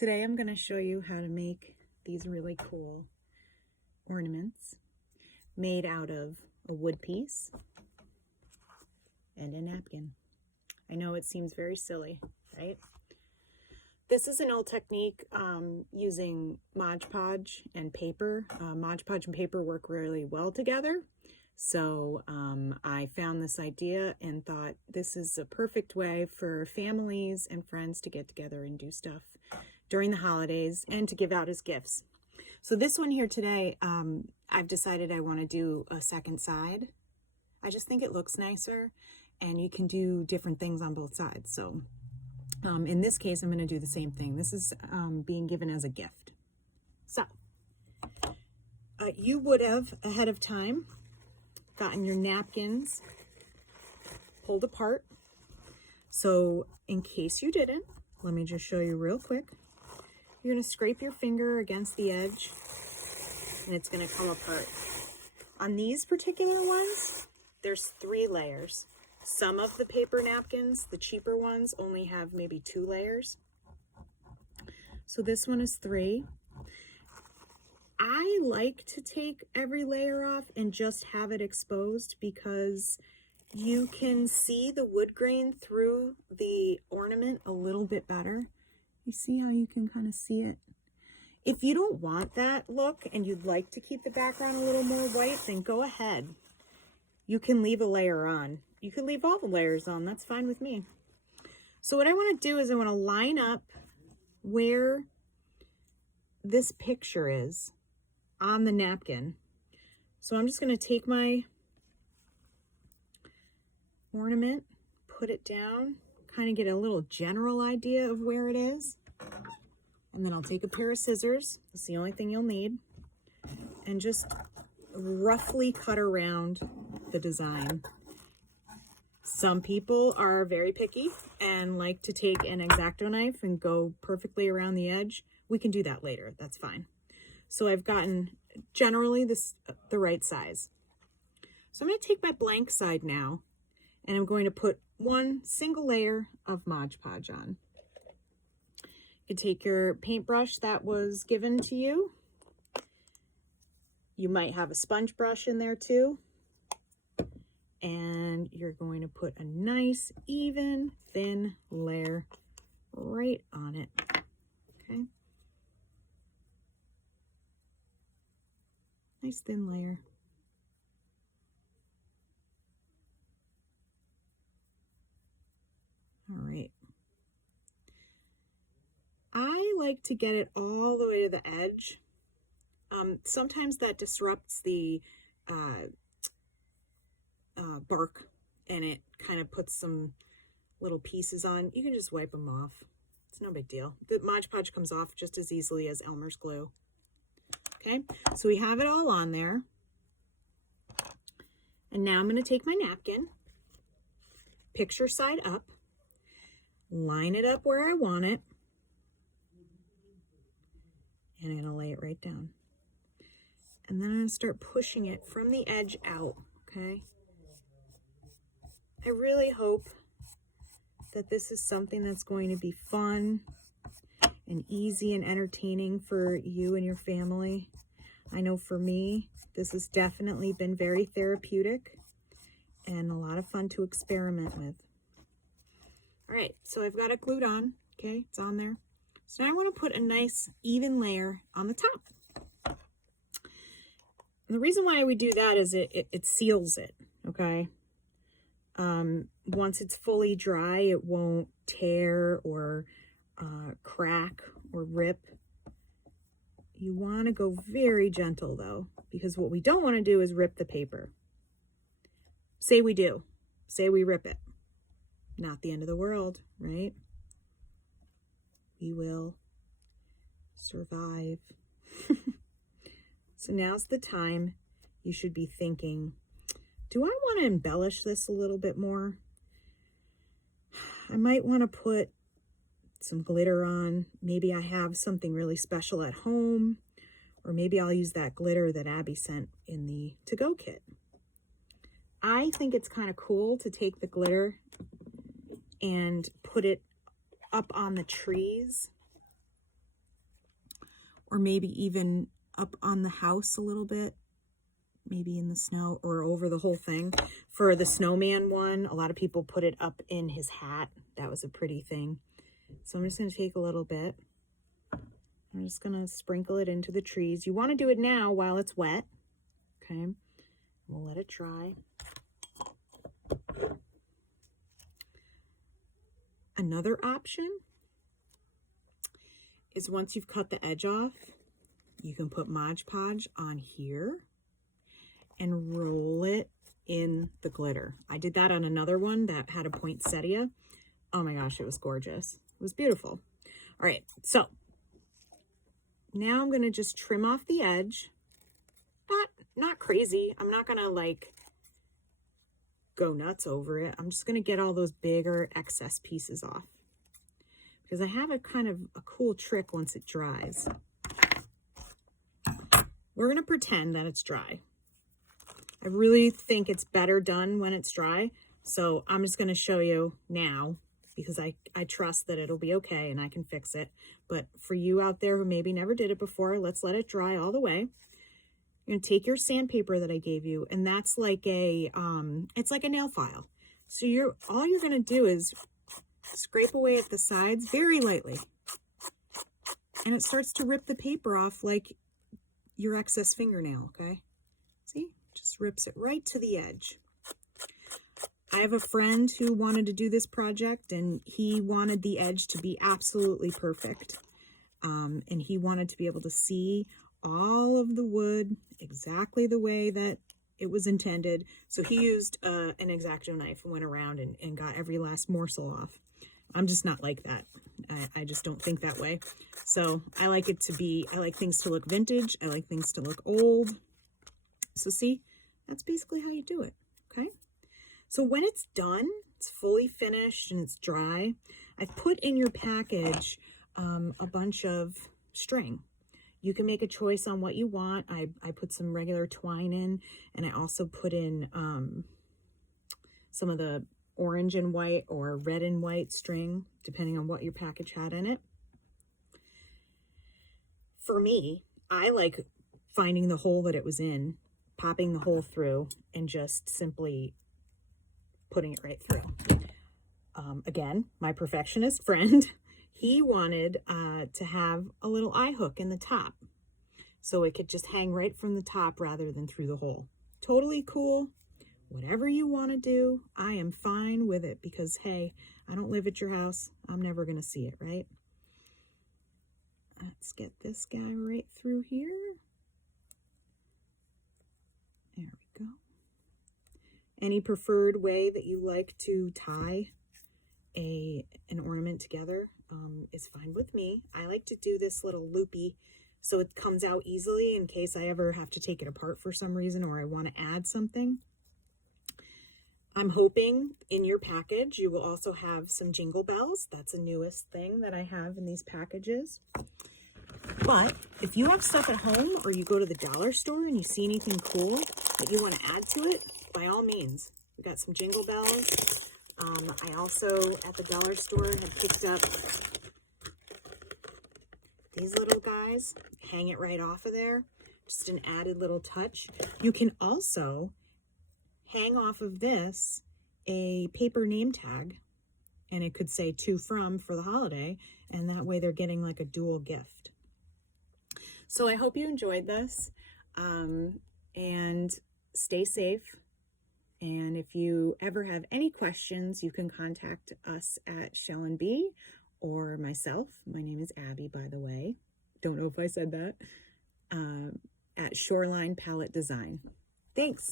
Today I'm going to show you how to make these really cool ornaments made out of a wood piece and a napkin. I know it seems very silly, right? This is an old technique using Mod Podge and paper. Mod Podge and paper work really well together. So I found this idea and thought this is a perfect way for families and friends to get together and do stuff during the holidays and to give out as gifts. So this one here today, I've decided I want to do a second side. I just think it looks nicer and you can do different things on both sides. So in this case, I'm going to do the same thing. This is being given as a gift. So you would have ahead of time gotten your napkins pulled apart. So in case you didn't, let me just show you real quick. You're going to scrape your finger against the edge and it's going to come apart. On these particular ones, there's 3 layers. Some of the paper napkins, the cheaper ones, only have maybe 2 layers. So this one is 3. I like to take every layer off and just have it exposed because you can see the wood grain through the ornament a little bit better. You see how you can kind of see it? If you don't want that look and you'd like to keep the background a little more white, then go ahead. You can leave a layer on. You can leave all the layers on. That's fine with me. So what I want to do is I want to line up where this picture is on the napkin. So I'm just going to take my ornament, put it down, kind of get a little general idea of where it is. And then I'll take a pair of scissors. That's the only thing you'll need. And just roughly cut around the design. Some people are very picky and like to take an X-Acto knife and go perfectly around the edge. We can do that later. That's fine. So I've gotten generally the right size. So I'm going to take my blank side now and I'm going to put one single layer of Mod Podge on. You take your paintbrush that was given to you. You might have a sponge brush in there too. And you're going to put a nice, even, thin layer right on it. Okay. Nice thin layer. All right. I like to get it all the way to the edge. Sometimes that disrupts the bark and it kind of puts some little pieces on. You can just wipe them off. It's no big deal. The Mod Podge comes off just as easily as Elmer's glue. Okay, so we have it all on there. And now I'm going to take my napkin, picture side up, line it up where I want it, and I'm going to lay it right down. And then I'm going to start pushing it from the edge out, okay? I really hope that this is something that's going to be fun and easy and entertaining for you and your family. I know for me, this has definitely been very therapeutic and a lot of fun to experiment with. All right, so I've got it glued on, okay? It's on there. So now I want to put a nice even layer on the top. And the reason why we do that is it seals it, okay? Once it's fully dry, it won't tear or crack or rip. You want to go very gentle though, because what we don't want to do is rip the paper. Say we do. Say we rip it. Not the end of the world, right? We will survive. So now's the time you should be thinking, do I want to embellish this a little bit more? I might want to put some glitter on. Maybe I have something really special at home, or maybe I'll use that glitter that Abby sent in the to-go kit. I think it's kind of cool to take the glitter and put it up on the trees or maybe even up on the house a little bit, maybe in the snow or over the whole thing. For the snowman one, a lot of people put it up in his hat. That was a pretty thing. So I'm just going to take a little bit. I'm just going to sprinkle it into the trees. You want to do it now while it's wet. Okay. We'll let it dry. Another option is once you've cut the edge off, you can put Mod Podge on here and roll it in the glitter. I did that on another one that had a poinsettia. Oh my gosh, it was gorgeous. It was beautiful. All right, so now I'm gonna just trim off the edge. Not crazy. I'm not gonna like go nuts over it. I'm just gonna get all those bigger excess pieces off because I have a kind of a cool trick once it dries. We're gonna pretend that it's dry. I really think it's better done when it's dry. So I'm just gonna show you now because I trust that it'll be okay and I can fix it. But for you out there who maybe never did it before, let's let it dry all the way. You're gonna take your sandpaper that I gave you, and that's like a, it's like a nail file. So all you're gonna do is scrape away at the sides very lightly. And it starts to rip the paper off like your excess fingernail, okay? See, just rips it right to the edge. I have a friend who wanted to do this project and he wanted the edge to be absolutely perfect. And he wanted to be able to see all of the wood exactly the way that it was intended. So he used an X-Acto knife and went around and got every last morsel off. I'm just not like that. I just don't think that way. So I like things to look vintage. I like things to look old. So see, that's basically how you do it, okay? So when it's done, it's fully finished and it's dry, I've put in your package a bunch of string. You can make a choice on what you want. I put some regular twine in, and I also put in some of the orange and white or red and white string, depending on what your package had in it. For me, I like finding the hole that it was in, popping the hole through, and just simply putting it right through. Again, my perfectionist friend, he wanted to have a little eye hook in the top so it could just hang right from the top rather than through the hole. Totally cool. Whatever you want to do, I am fine with it because, hey, I don't live at your house. I'm never going to see it, right? Let's get this guy right through here. There we go. Any preferred way that you like to tie an ornament together is fine with me. I like to do this little loopy so it comes out easily in case I ever have to take it apart for some reason or I want to add something. I'm hoping in your package you will also have some jingle bells. That's the newest thing that I have in these packages. But if you have stuff at home or you go to the dollar store and you see anything cool that you want to add to it, by all means. We got some jingle bells. I also, at the dollar store, had picked up these little guys. Hang it right off of there. Just an added little touch. You can also hang off of this a paper name tag, and it could say to from for the holiday, and that way they're getting like a dual gift. So I hope you enjoyed this, and stay safe. And if you ever have any questions, you can contact us at shell&bee or myself. My name is Abby, by the way. Don't know if I said that. At Shoreline Palette Design. Thanks.